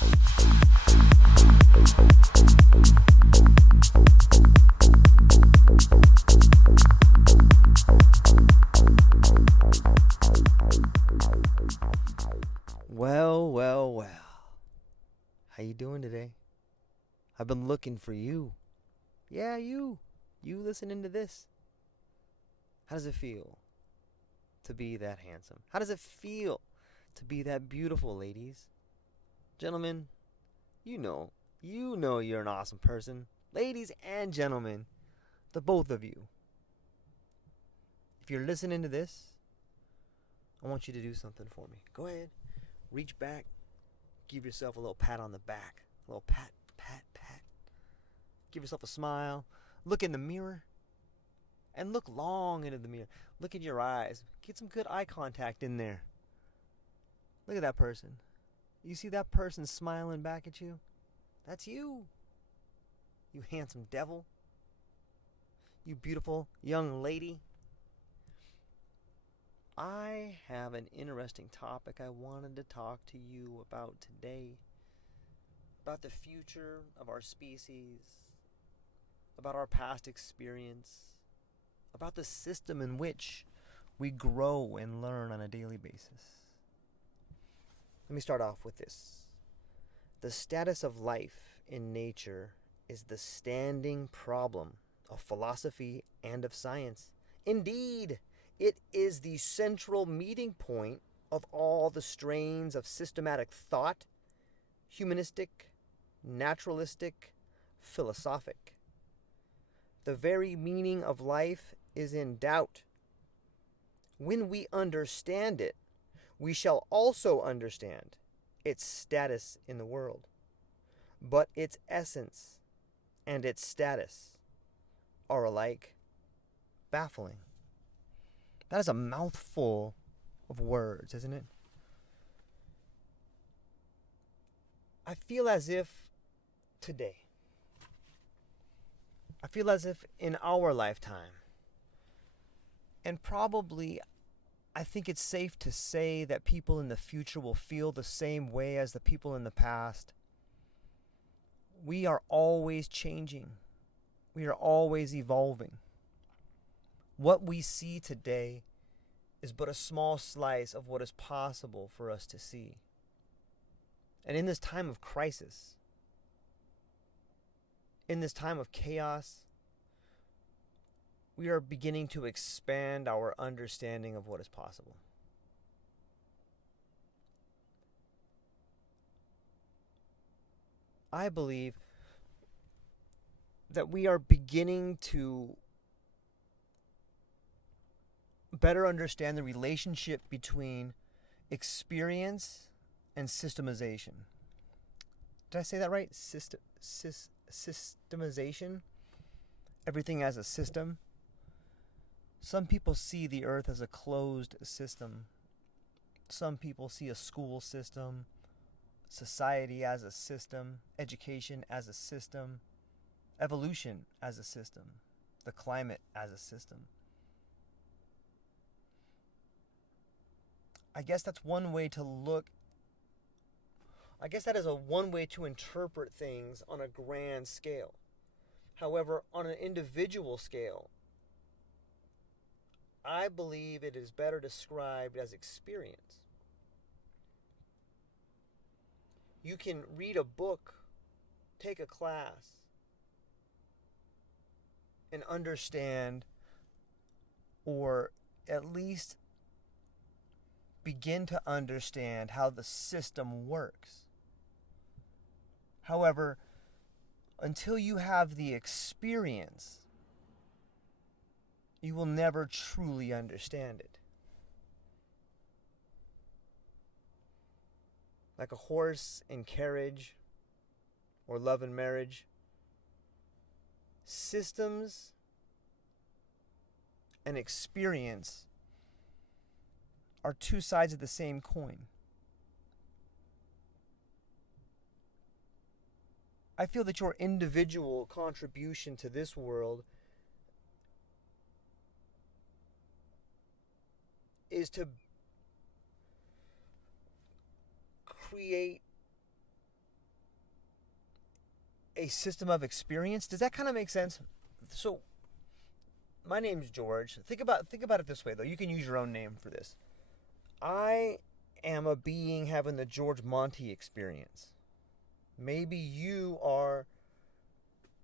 Well, well, well. How you doing today? I've been looking for you. Yeah, you. You listening to this. How does it feel to be that handsome? How does it feel to be that beautiful, ladies? Gentlemen, you know. You know you're an awesome person. Ladies and gentlemen, the both of you. If you're listening to this, I want you to do something for me. Go ahead. Reach back. Give yourself a little pat on the back. A little pat, pat, pat. Give yourself a smile. Look in the mirror. And look long into the mirror. Look in your eyes. Get some good eye contact in there. Look at that person. You see that person smiling back at you? That's you. You handsome devil. You beautiful young lady. I have an interesting topic I wanted to talk to you about today. About the future of our species. About our past experience. About the system in which we grow and learn on a daily basis. Let me start off with this. The status of life in nature is the standing problem of philosophy and of science. Indeed, it is the central meeting point of all the strains of systematic thought, humanistic, naturalistic, philosophic. The very meaning of life is in doubt. When we understand it, we shall also understand its status in the world. But its essence and its status are alike baffling. That is a mouthful of words, isn't it? I feel as if today, in our lifetime, and probably I think it's safe to say that people in the future will feel the same way as the people in the past. We are always changing. We are always evolving. What we see today is but a small slice of what is possible for us to see. And in this time of crisis, in this time of chaos, we are beginning to expand our understanding of what is possible. I believe that we are beginning to better understand the relationship between experience and systemization. Did I say that right? Systemization? Everything as a system. Some people see the earth as a closed system. Some people see a school system, society as a system, education as a system, evolution as a system, the climate as a system. I guess that's one way to look. I guess that is one way to interpret things on a grand scale. However, on an individual scale, I believe it is better described as experience. You can read a book, take a class, and understand, or at least begin to understand how the system works. However, until you have the experience, you will never truly understand it. Like a horse and carriage, or love and marriage, systems and experience are two sides of the same coin. I feel that your individual contribution to this world is to create a system of experience. Does that kind of make sense? So, my name's George. Think about it this way, though. You can use your own name for this. I am a being having the George Monty experience. Maybe you are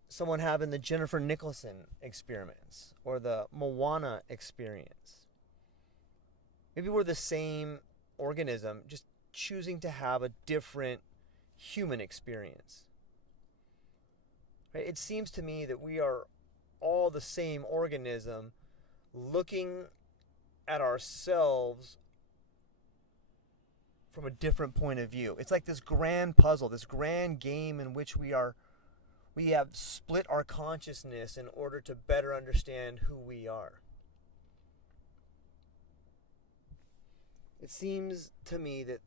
someone having the Jennifer Nicholson experience or the Moana experience. Maybe we're the same organism, just choosing to have a different human experience. Right? It seems to me that we are all the same organism looking at ourselves from a different point of view. It's like this grand puzzle, this grand game in which we have split our consciousness in order to better understand who we are. It seems to me that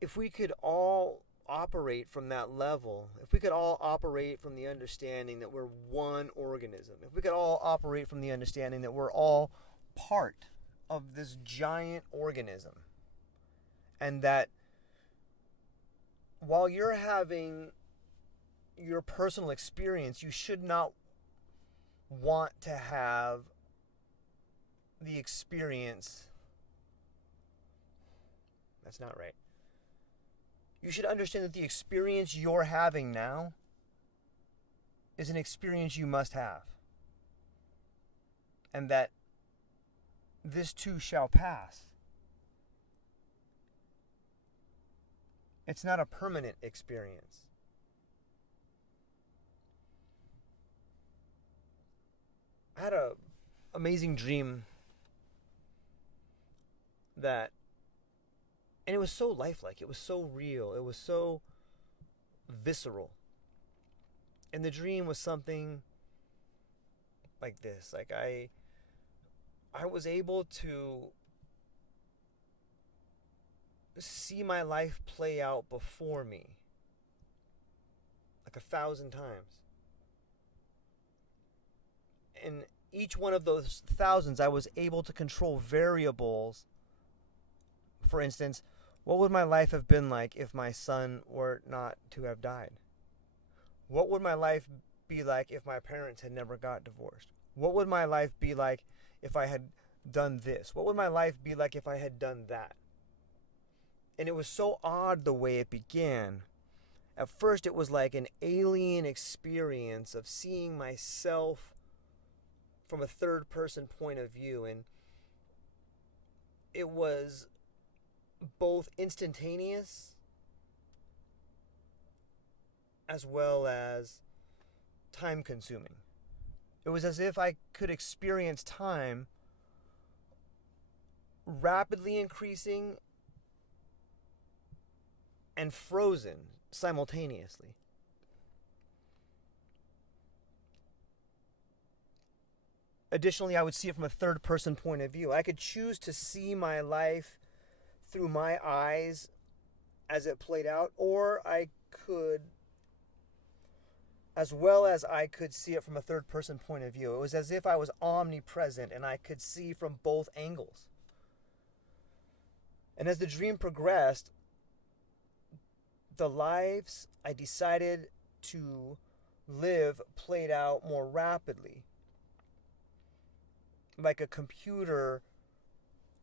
if we could all operate from that level, if we could all operate from the understanding that we're one organism, if we could all operate from the understanding that we're all part of this giant organism, and that while you're having your personal experience, you should not want to have the experience. That's not right. You should understand that the experience you're having now is an experience you must have. And that this too shall pass. It's not a permanent experience. I had an amazing dream and it was so lifelike, it was so real, it was so visceral. And the dream was something like this. Like I was able to see my life play out before me like 1,000 times. And each one of those thousands, I was able to control variables. For instance, what would my life have been like if my son were not to have died? What would my life be like if my parents had never got divorced? What would my life be like if I had done this? What would my life be like if I had done that? And it was so odd the way it began. At first, it was like an alien experience of seeing myself from a third-person point of view. And it was both instantaneous as well as time-consuming. It was as if I could experience time rapidly increasing and frozen simultaneously. Additionally, I would see it from a third-person point of view. I could choose to see my life through my eyes as it played out, or I could, as well as I could see it from a third-person point of view. It was as if I was omnipresent and I could see from both angles. And as the dream progressed, the lives I decided to live played out more rapidly. Like a computer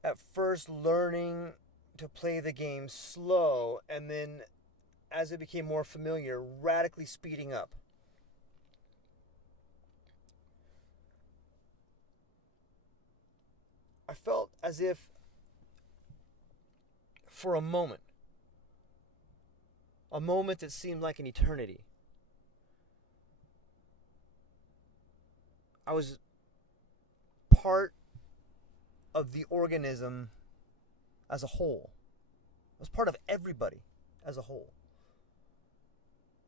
at first learning to play the game slow, and then as it became more familiar, radically speeding up. I felt as if for a moment that seemed like an eternity, I was part of the organism as a whole. I was part of everybody as a whole.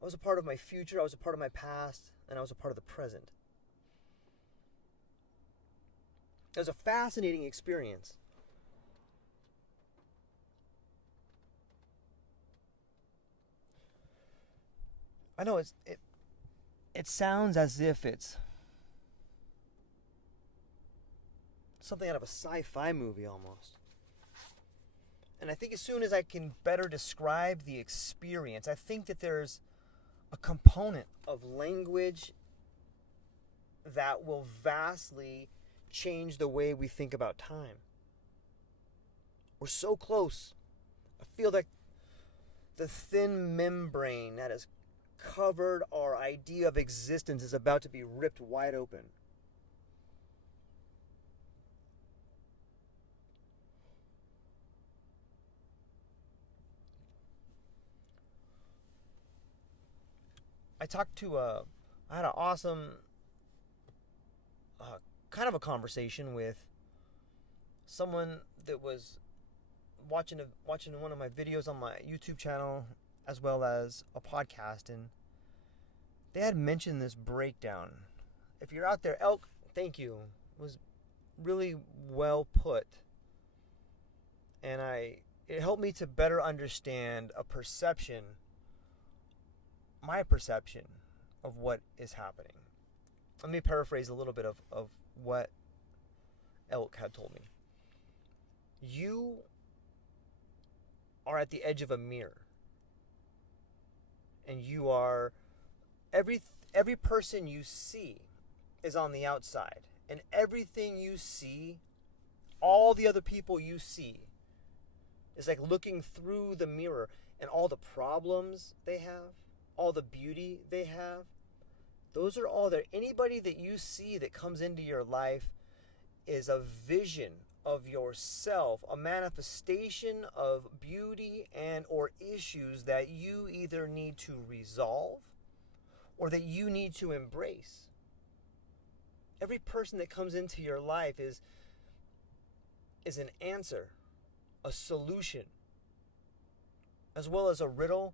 I was a part of my future, I was a part of my past, and I was a part of the present. It was a fascinating experience. I know it sounds as if it's something out of a sci-fi movie almost. And I think as soon as I can better describe the experience, I think that there's a component of language that will vastly change the way we think about time. We're so close. I feel like the thin membrane that has covered our idea of existence is about to be ripped wide open. I had an awesome kind of a conversation with someone that was watching one of my videos on my YouTube channel as well as a podcast, and they had mentioned this breakdown. If you're out there, Elk, thank you. It was really well put, and it helped me to better understand my perception of what is happening. Let me paraphrase a little bit of what Elk had told me. You are at the edge of a mirror, and you are every person you see is on the outside, and everything you see, all the other people you see, is like looking through the mirror, and all the problems they have, all the beauty they have, those are all there. Anybody that you see that comes into your life is a vision of yourself, a manifestation of beauty and or issues that you either need to resolve or that you need to embrace. Every person that comes into your life is an answer, a solution, as well as a riddle,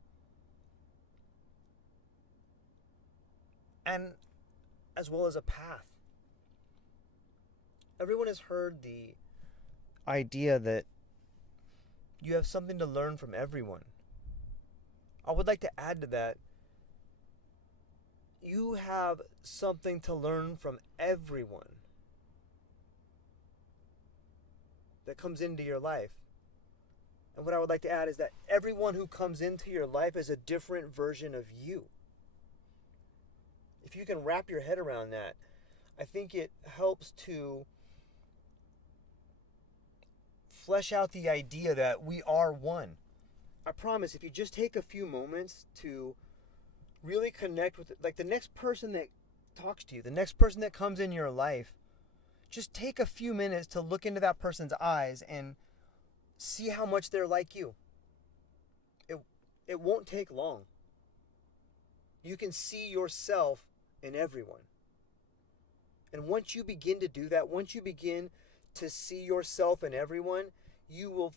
and as well as a path. Everyone has heard the idea that you have something to learn from everyone. I would like to add to that, you have something to learn from everyone that comes into your life. And what I would like to add is that everyone who comes into your life is a different version of you. If you can wrap your head around that, I think it helps to flesh out the idea that we are one. I promise, if you just take a few moments to really connect with like the next person that talks to you, the next person that comes in your life, just take a few minutes to look into that person's eyes and see how much they're like you. It won't take long. You can see yourself in everyone. And once you begin to do that, once you begin to see yourself in everyone, you will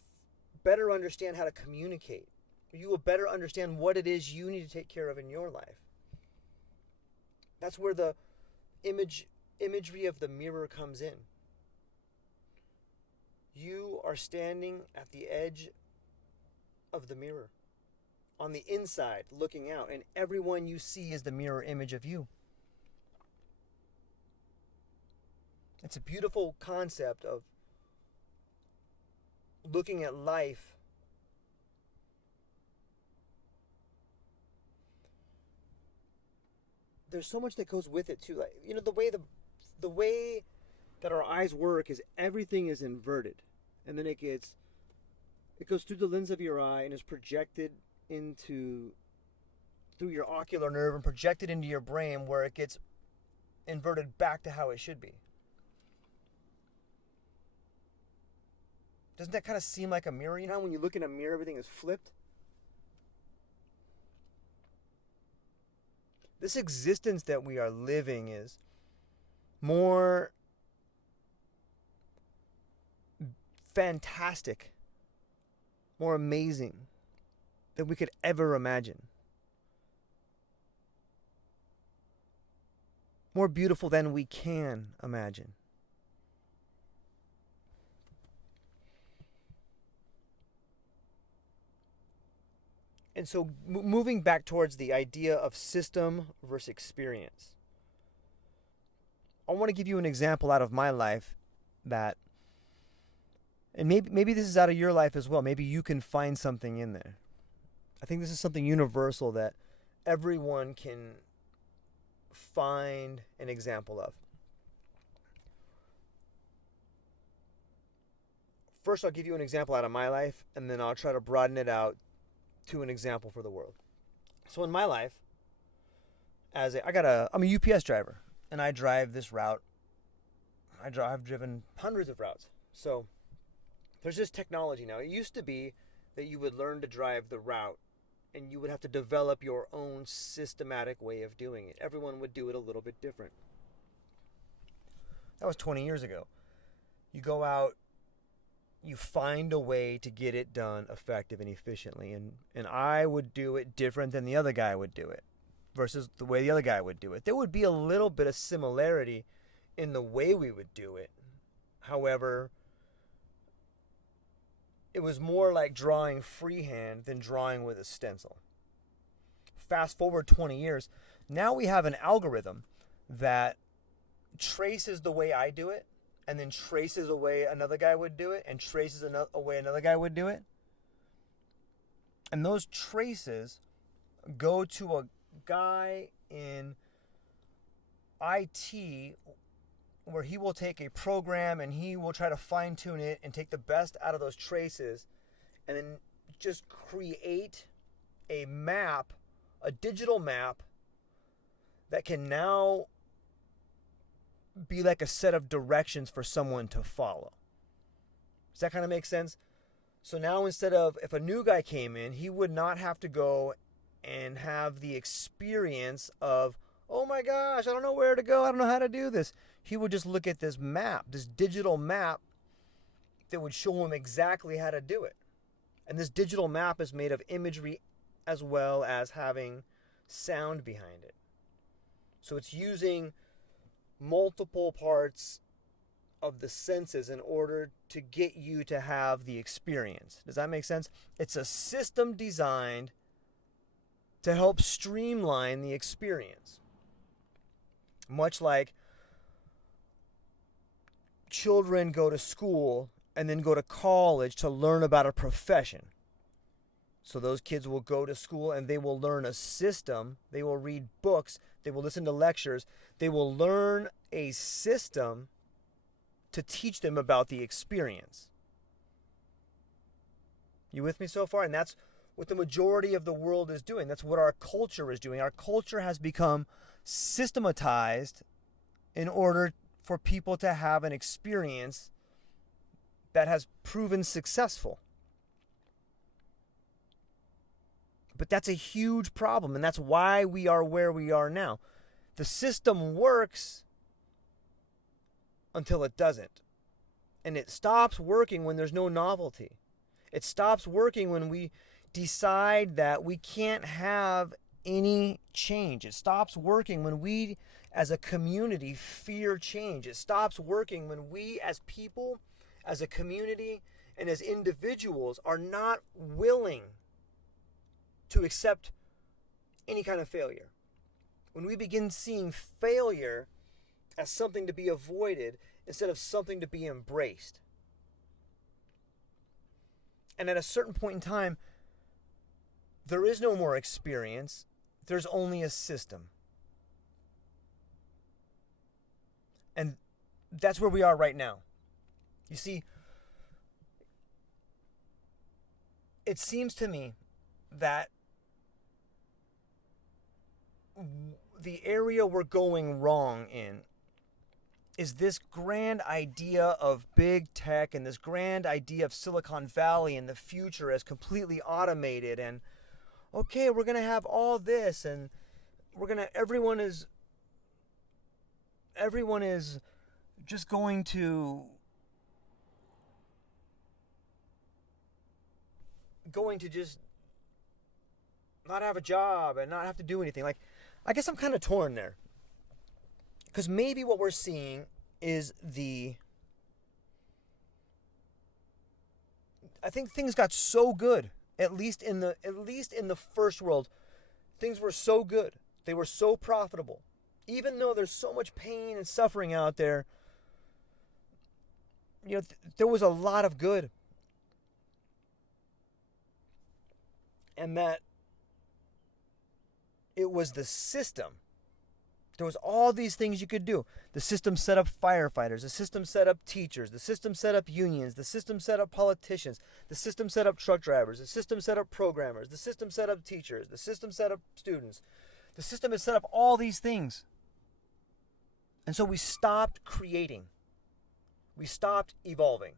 better understand how to communicate. You will better understand what it is you need to take care of in your life. That's where the imagery of the mirror comes in. You are standing at the edge of the mirror, on the inside, looking out, and everyone you see is the mirror image of you. It's a beautiful concept of looking at life there's so much that goes with it too. Like, you know, the way that our eyes work is everything is inverted, and then it goes through the lens of your eye and is projected through your ocular nerve and projected into your brain, where it gets inverted back to how it should be. Doesn't that kind of seem like a mirror? You know how when you look in a mirror, everything is flipped? This existence that we are living is more fantastic, more amazing than we could ever imagine. More beautiful than we can imagine. And so moving back towards the idea of system versus experience, I want to give you an example out of my life that, and maybe this is out of your life as well. Maybe you can find something in there. I think this is something universal that everyone can find an example of. First, I'll give you an example out of my life, and then I'll try to broaden it out to an example for the world. So in my life, I'm a UPS driver, and I drive this route. I've driven hundreds of routes. So there's this technology now. It used to be that you would learn to drive the route, and you would have to develop your own systematic way of doing it. Everyone would do it a little bit different. That was 20 years ago. You go out, you find a way to get it done effective and efficiently. And I would do it different than the other guy would do it versus the way the other guy would do it. There would be a little bit of similarity in the way we would do it. However, it was more like drawing freehand than drawing with a stencil. Fast forward 20 years, now we have an algorithm that traces the way I do it, and then traces a way another guy would do it, and traces a way another guy would do it. And those traces go to a guy in IT where he will take a program and he will try to fine tune it and take the best out of those traces and then just create a map, a digital map that can now be like a set of directions for someone to follow. Does that kind of make sense? So now instead of, if a new guy came in, he would not have to go and have the experience of, oh my gosh, I don't know where to go, I don't know how to do this. He would just look at this map, this digital map that would show him exactly how to do it. And this digital map is made of imagery as well as having sound behind it. So it's using multiple parts of the senses in order to get you to have the experience. Does that make sense? It's a system designed to help streamline the experience. Much like children go to school and then go to college to learn about a profession. So those kids will go to school and they will learn a system. They will read books. They will listen to lectures. They will learn a system to teach them about the experience. You with me so far? And that's what the majority of the world is doing. That's what our culture is doing. Our culture has become systematized in order for people to have an experience that has proven successful. But that's a huge problem, and that's why we are where we are now. The system works until it doesn't. And it stops working when there's no novelty. It stops working when we decide that we can't have any change. It stops working when we as a community fear change. It stops working when we as people, as a community, and as individuals are not willing to accept any kind of failure. When we begin seeing failure as something to be avoided instead of something to be embraced. And at a certain point in time, there is no more experience. There's only a system. And that's where we are right now. You see, it seems to me that the area we're going wrong in is this grand idea of big tech and this grand idea of Silicon Valley and the future as completely automated and okay, we're going to have all this and everyone is just going to just not have a job and not have to do anything. Like, I guess I'm kind of torn there. Because maybe what we're seeing is I think things got so good, at least in the first world, things were so good. They were so profitable. Even though there's so much pain and suffering out there, there was a lot of good. And that It was the system. There was all these things you could do. The system set up firefighters. The system set up teachers. The system set up unions. The system set up politicians. The system set up truck drivers. The system set up programmers. The system set up teachers. The system set up students. The system has set up all these things. And so we stopped creating. We stopped evolving.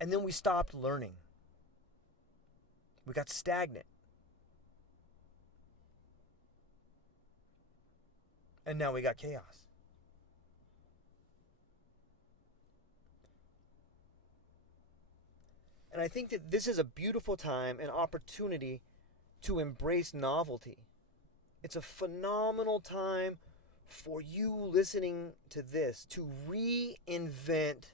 And then we stopped learning. We got stagnant. And now we got chaos. And I think that this is a beautiful time and opportunity to embrace novelty. It's a phenomenal time for you listening to this to reinvent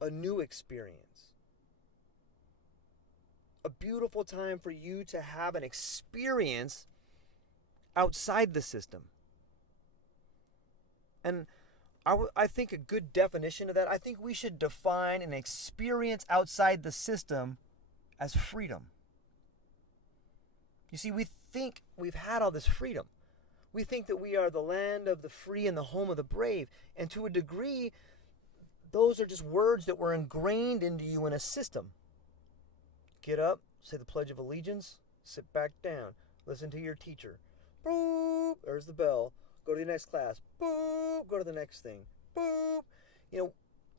a new experience. A beautiful time for you to have an experience outside the system. And I think a good definition of that, I think we should define an experience outside the system as freedom. You see, we think we've had all this freedom. We think that we are the land of the free and the home of the brave. And to a degree, those are just words that were ingrained into you in a system. Get up, say the Pledge of Allegiance, sit back down, listen to your teacher. Boop, there's the bell. Go to the next class. Boop, go to the next thing. Boop. You know,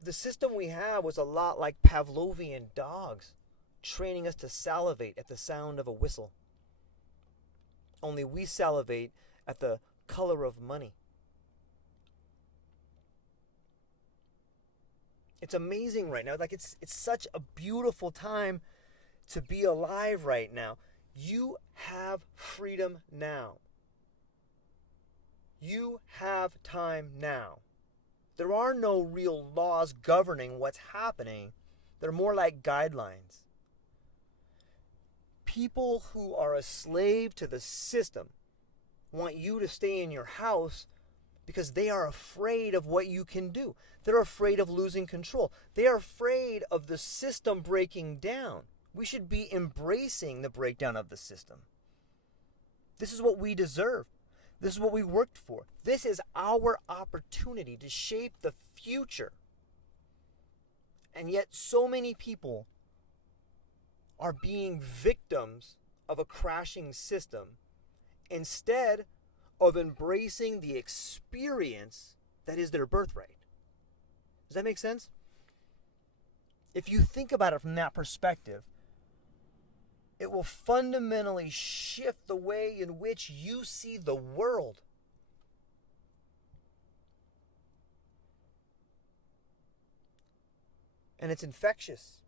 the system we have was a lot like Pavlovian dogs, training us to salivate at the sound of a whistle. Only we salivate at the color of money. It's amazing right now. Like it's such a beautiful time to be alive right now. You have freedom now. You have time now. There are no real laws governing what's happening. They're more like guidelines. People who are a slave to the system want you to stay in your house because they are afraid of what you can do. They're afraid of losing control. They are afraid of the system breaking down. We should be embracing the breakdown of the system. This is what we deserve. This is what we worked for. This is our opportunity to shape the future. And yet so many people are being victims of a crashing system instead of embracing the experience that is their birthright. Does that make sense? If you think about it from that perspective, it will fundamentally shift the way in which you see the world. And it's infectious.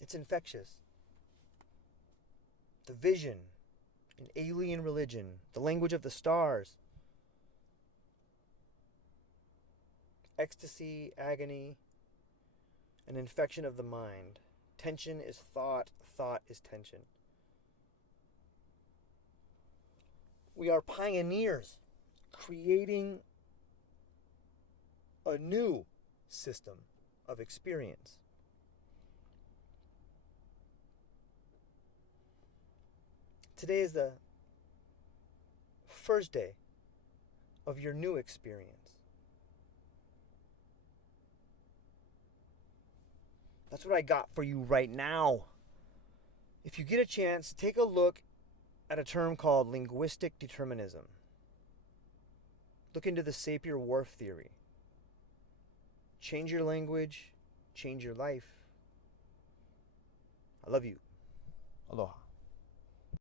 It's infectious. The vision, an alien religion, the language of the stars, ecstasy, agony, an infection of the mind. Tension is thought, thought is tension. We are pioneers creating a new system of experience. Today is the first day of your new experience. That's what I got for you right now. If you get a chance, take a look at a term called linguistic determinism. Look into the Sapir-Whorf theory. Change your language, change your life. I love you. Aloha.